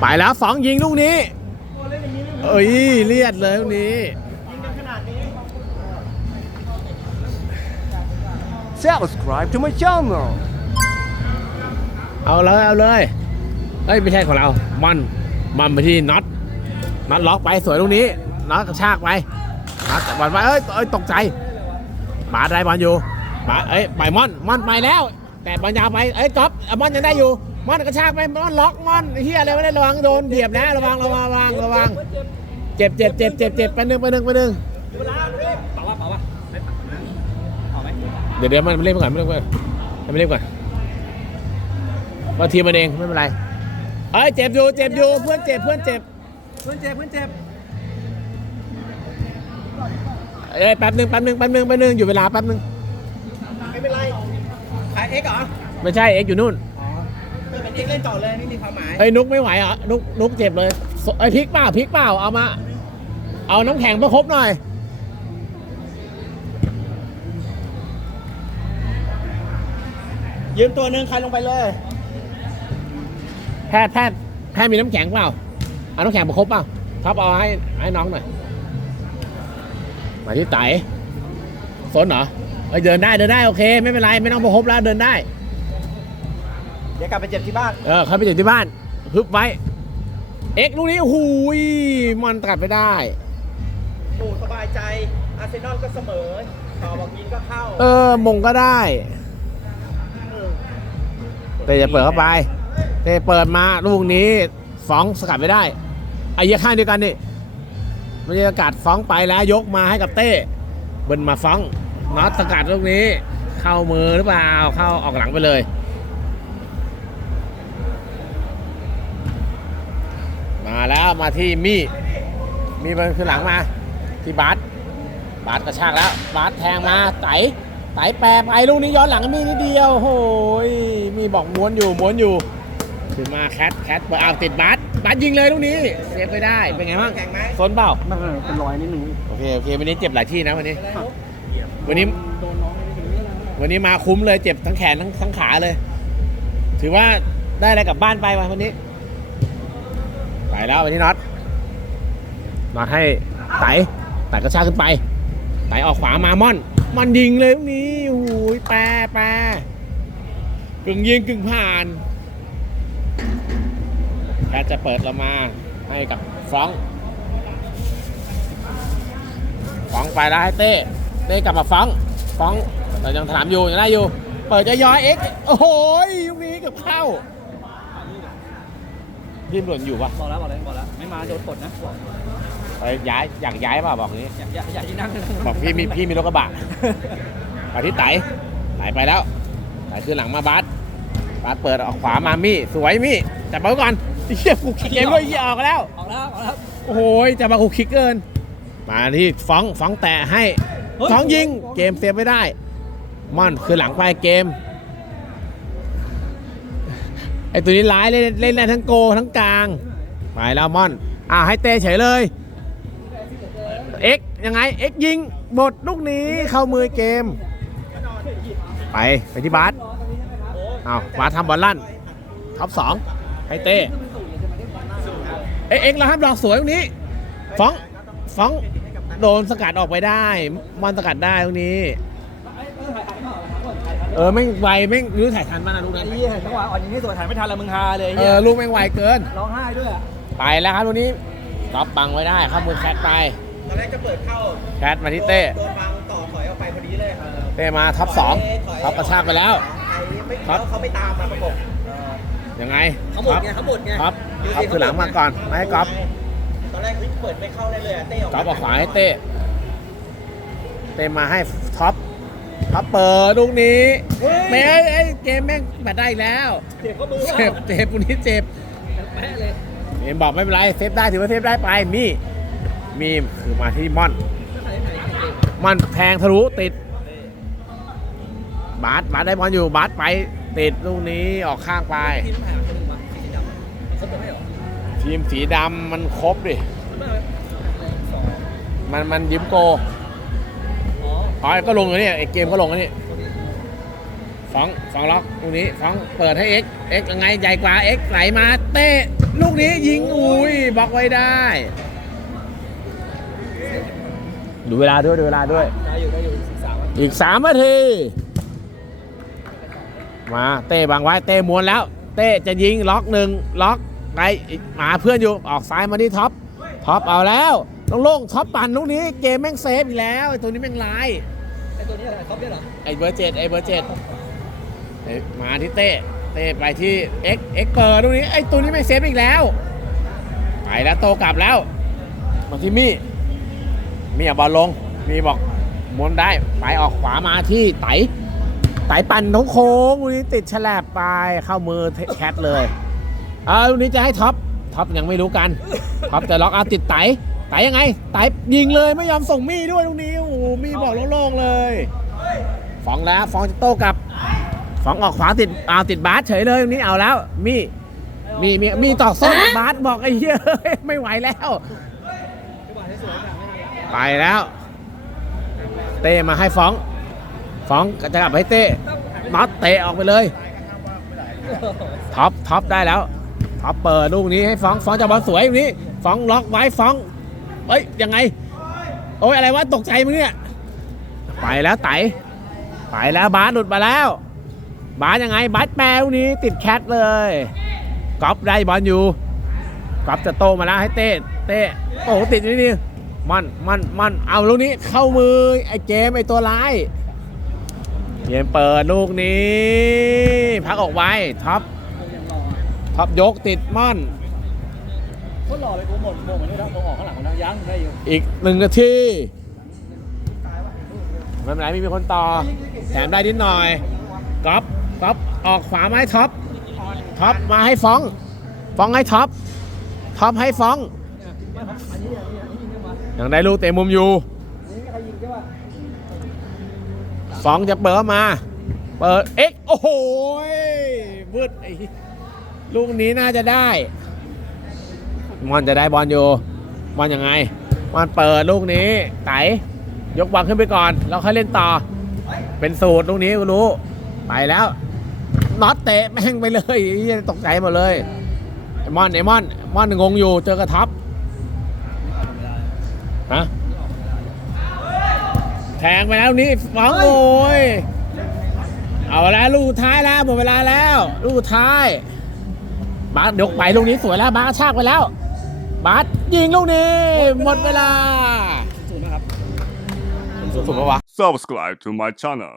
ไปแล้วสองยิงลูกนี้ เอ้ยเลียดเลยลูกนี้ subscribe to my channel เอาเลยเอาเลยเอ้ยไม่ใช่ของเรา มัน มันไปที่น็อต น็อตล็อกไปสวยลูกนี้ น็อตกระชากไปน็อตบอลไปเอ้ยเอ้ยตกใจบาสได้บอลอยู่บาสเอ้ยไปมอน มอนไปแล้ว แต่บอลยาวไป เอ้ยก๊อฟเอามอนยังได้อยู่ มอนกระชากไปมอนล็อกมอนเฮียอะไรไม่ได้ระวังโดนเหยียบนะระวังระวังระวังระวังเจ็บเจ็บเจ็บเจ็บเจ็บไปหนึ่งไปหนึ่งไปหนึ่งเปล่าวะเปล่าวะไม่ปะเอาไหมเดี๋ยวเดี๋ยวมันเล่นไปก่อนไม่เล่นไปก่อนให้มันเล่นก่อนว่าทีมมันเองไม่เป็นไรเอ้ยเจ็บอยู่เจ็บอยู่เพื่อนเจ็บเพื่อนเจ็บเพื่อนเจ็บเพื่อนเจ็บเอ้ยแป๊บหนึ่งแป๊บหนึ่งแป๊บหนึ่งแป๊บหนึ่งอยู่เวลาแป๊บหนึ่งไม่เป็นไรขายเอ็กเหรอไม่ใช่เอ็กซ์อยู่นู่น อ๋อเออเป็นเอ็กเล่นต่อเลยไม่มีความหมายเอ้ยนุกไม่ไหวเหรอนุกนุกเจ็บเลยสเอ้ยพลิกเปล่าพลิกเปล่าเอามา เอาน้ำแข็งประคบหน่อย ยืมตัวหนึ่งใครลงไปเลยแพทย์แพทย์แพทย์มีน้ำแข็งเปล่าเอาน้ำแข็งประคบเปล่าท็อปเอาให้ให้น้องหน่อยมาที่ไตสนเหรอเอ้ยเดินได้เดินได้โอเค ไม่เป็นไรไม่ต้องประคบแล้วเดินได้ เดี๋ยวกลับไปเจ็บที่บ้าน เออเขาไปเจ็บที่บ้านฮึบไว้ เอ็กซ์ลูกนี้โอ้โหูยมันตัดไปได้ โอ้สบายใจ อาร์เซนอลก็เสมอ ต่อบอกยิงก็เข้าเออมงก็ได้ แต่อย่าเปิดเข้าไป แต่เปิดมาลูกนี้ฟ้องสกัดไม่ได้ไอ้เหี้ยข้างเดียวกันนี่บรรยากาศฟ้องไปแล้วยกมาให้กับเต้เบินมาฟ้องน็อตสกัดลูกนี้ เข้ามือหรือเปล่าเข้าออกหลังไปเลย แล้วมาที่มี่มีเบินคือหลังมา ที่บาสบาสกระชากแล้ว บาสแทงมาไตไตแปรไปลูกนี้ย้อนหลังมีนิดเดียวโอ้ยมีบอกม้วนอยู่ม้วนอยู่ถึงมาแคทแคทเปิดเอาติดบาสบาสยิงเลยลูกนี้เซฟไปได้เป็นไงบ้างแข็งไหมซนเปล่าไม่เป็นไรเป็นรอยนิดนึงโอเคโอเควันนี้เจ็บหลายที่นะวันนี้ วันนี้วันนี้มาคุ้มเลยเจ็บทั้งแขนทั้งทั้งขาเลย ถือว่าได้อะไรกลับบ้านไปวะวันนี้ไป แล้ววันนี้น็อตน็อตให้ไต่ไต่กระชากขึ้นไปไต่ออกขวามาม่อนม่อนยิงเลยลูกนี้โอ้โหแปรแปรกึ่งยิงกึ่งผ่านแคทจะเปิดเรามาให้กับฟรองฟองไปแล้วให้เต้เต้กลับมาฟองฟองแต่ยังถามอยู่ยังได้อยู่ เปิดจะย้อยเอ็กซ์โอ้โหยุคนี้เกับเข้า ทีมหล่นอยู่ปะบอกแล้วบอกแล้วบอกแล้วไม่มาโดนกดนะบอกไปย้ายอยากย้ายเปล่าบอกนี้ อย่าอย่าอย่าที่นั่งบอกพี่มีพี่มีรถกระบะไปที่ไตไตไปแล้วไตขึ้นหลังมาบัสบัสเปิดออกขวามามี่สวยมี่จับมาไว้ก่อนเฮียกูคิกเกมด้วยเฮียออกแล้ว ออกแล้วออกแล้วโอ้โหจะมากูคิกเกิน มาที่ฟ้องฟ้องแตะให้เฮ้ยฟ้องยิงเกมเซฟไม่ได้ม่อนคือหลังไปเกม ไอตัวนี้ร้ายเล่นเล่นได้ทั้งโกทั้งกลาง ไปแล้วมอน อ่าให้เตะเฉยเลย เอ็กยังไง เอ็กยิงบทลูกนี้เข้ามือเกม ไปไปที่บาสเอาบาสทำบอลลั่นท็อปสองให้เต้เอ้ยเอ็กแล้วครับดอกสวยตรงนี้ฟ้องฟ้องโดนสกัดออกไปได้ มอนสกัดได้ตรงนี้ เออแม่งไวแม่งรู้ถ่ายทันป่ะนะลูกนั้นไอ้เหี้ยจังหวะอ่อนยิงให้สวยถ่ายไม่ทันละมึงฮาเลยเอเหี้ยอลูกแม่งไวเกิน ร้องไห้ด้วยอะไปแล้วครับลูกนี้ก๊อปบังไว้ได้เข้ามือแคทไปตอนแรกจะเปิดเข้าแคทมาที่เต้โดนบังต่อถอยออกไปพอดีเลยเต้มาท็อปสองท็อปกระชากไปแล้วไม่ครับเขาไม่ตามมาประกบยังไงเขาหมดไงเขาหมดไงก๊อปก๊อปคือหลังมาก่อนไม่ให้ก๊อปตอนแรกเฮ้ยเปิดไม่เข้าได้เลยอะเต้ออกก๊อปเอาขวาให้เต้เต้มาให้ท็อป ท็อปเปิดลูกนี้แม่งเอ้ยเอ้ยเกมแม่งแบตได้อีกแล้วเจ็บก็มือเจ็บเจ็บปุนี้เจ็บแปะเลยเอ็มบอกไม่เป็นไรเซฟได้ถือว่าเซฟได้ไปมีมีคือมาที่ม่อนม่อนแทงทะลุติดบาสบาสได้บอลอยู่บาสไปติดลูกนี้ออกข้างไป ทีมแพ้คนหนึ่งวะสีดำเขาจะไม่หรอทีมสีดำมันครบดิไม่เอาสองมันมันยิ้มโก อ๋ออ๋อก็ลงแล้วเนี่ยไอเกมก็ลงแล้วนี่ฟ้องฟ้องล็อกตรงนี้ฟ้องเปิดให้เอ็กเอ็กยังไงใหญ่กว่าเอ็กไหลมาเตะลูกนี้ยิงอุ้ยบล็อกไว้ได้ ดูเวลาด้วยดูเวลาด้วย ได้อยู่ได้อยู่สิบสามอีกสามนาที มาเต้บังไว้เต้ม้วนแล้ว เต้จะยิงล็อกหนึ่งล็อกไปอีกหมาเพื่อนอยู่ออกซ้ายมาที่ท็อปท็อปเอาแล้ว โล่งๆท็อปปั่นลูกนี้เกมแม่งเซฟอีกแล้วไอ้ตัวนี้แม่งลายไอตัวนี้อะไรท็อปเนี่ยเหรอไอ้เบอร์เจ็ดไอ้เบอร์เจ็ดเอ้ยมาที่เต้เต้ไปที่เอ็กเอ็กเปิดลูกนี้ไอ้ตัวนี้ไม่เซฟอีกแล้วไปแล้วโตกลับแล้ว มาที่มี่มี่เอาบอลลงมีบอกม้วนได้ไปออกขวามาที่ไตไตปั่นทงโค้งลูกนี้ติดฉลบไปเข้ามือแคทเลยเอาลูกนี้จะให้ท็อปท็อปยังไม่รู้กันท็อปจะล็อกเอาติดไต ไตยังไงไตยิงเลยไม่ยอมส่งมี่ด้วยลูกนี้โอ้โหมี่บอกโล่งๆเลยฟองแล้วฟองจะโต้กลับฟองออกขวาติดเอาติดบาสเฉยเลยตรงนี้เอาแล้วมีมีมีมีต่อส้นบาสบอกไอ้เหี้ยไม่ไหวแล้ว ไปแล้ว เต้มาให้ฟองฟองก็จะกลับให้เต้น็อตเตะออกไปเลยท็อปท็อปได้แล้วท็อปเปิดลูกนี้ให้ฟองฟองจะบอลสวยตรงนี้ฟองล็อกไว้ฟอง เอ้ยยังไง โอ้ยอะไรวะตกใจมึงเนี่ยไปแล้วไตไปแล้วบาสหลุดมาแล้ว บาสยังไงบาสแปลลูกนี้ติดแคทเลยก๊อฟได้บอลอยู่ก๊อฟจะโตมาแล้วให้เต้เต้โอ้ติดอยู่นี่มันมันมันเอาลูกนี้เข้ามือไอ้เกมไอ้ตัวร้ายเกมเปิดลูกนี้ พักออกไว้ท็อปท็อปยกติดม่อน คตรหล่อเลยกูหมดหมดเหมือนนี่แล้วกูออกข้างหลังนะยังได้อยู่อีกหนึ่งนาทีไม่เป็นไรม่มีคนต่อ แถมได้นิดหน่อยก๊อฟก๊อฟออกขวามาให้ท็อปท็อปมาให้ฟ้อง ฟ้องให้ท็อปท็อปให้ฟ้องยังได้ลูกเตะมุมอยู่ฟ้องจะเปิดมา เปิดเอ็กโอ้โหวืดไอ้ลูกนี้น่าจะได้ มอนจะได้บอลอยู่มอนยังไงมอนเปิดลูกนี้ไตยกบอลขึ้นไปก่อนแล้วค่อยเล่นต่อ เป็นสูตรลูกนี้รู้ไปแล้วน็อตเตะแม่งไปเลยตกใจหมดเลยไอมอนไอ้มอนมอนงงอยู่เจอกระทับฮะแทงไปแล้วนี่ฟองโอ้ยเอาแล้วลูกท้ายแล้วหมดเวลาแล้ว ลูกท้ายบาสยกไปลูกนี้สวยแล้วบาชากไปแล้ว บาสยิงลูกนี้ หมดเวลาศูนย์นะครับสุดๆปะวะ Subscribe to my channel